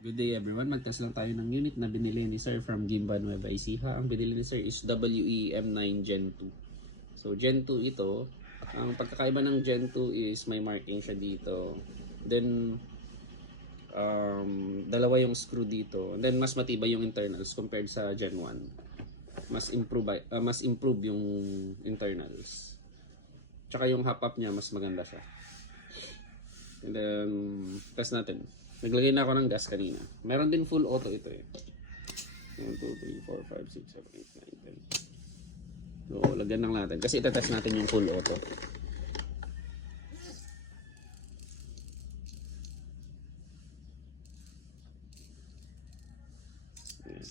Good day everyone, magtest lang tayo ng unit na binili ni Sir from Gimba Nueva Ecija. Ang binili ni Sir is WE-M9 Gen 2. So Gen 2 ito, ang pagkakaiba ng Gen 2 is may marking siya dito. Then dalawa yung screw dito. And then mas matibay yung internals compared sa Gen 1. Mas improve yung internals. Tsaka yung hop-up niya mas maganda siya. And then test natin. Naglagay na ako ng gas kanina. Meron din full auto ito eh. 1, 2, 3, 4, 5, 6, 7, 8, 9, 10. So, lagyan lang natin. Kasi itatest natin yung full auto. Ayan.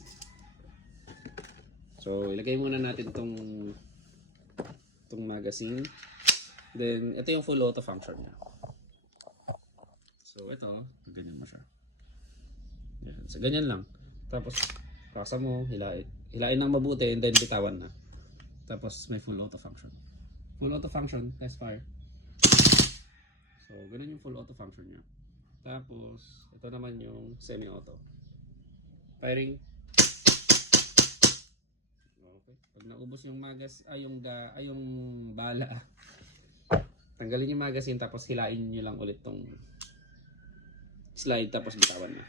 So, ilagay muna natin tong magazine. Then, ito yung full auto function niya. So, ito, ganyan mo siya. Yan. So, ganyan lang. Tapos, kasa mo, hilain ng mabuti, and then bitawan na. Tapos, may full auto function. Full auto function, test fire. So, ganun yung full auto function niya. Tapos, ito naman yung semi-auto. Firing. Okay. Pag naubos yung yung bala, tanggalin yung magazine, tapos hilain nyo lang ulit tong slide, tapos bitawan na.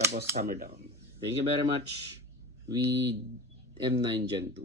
Tapos hammer down. Thank you very much. We M9 Gen 2.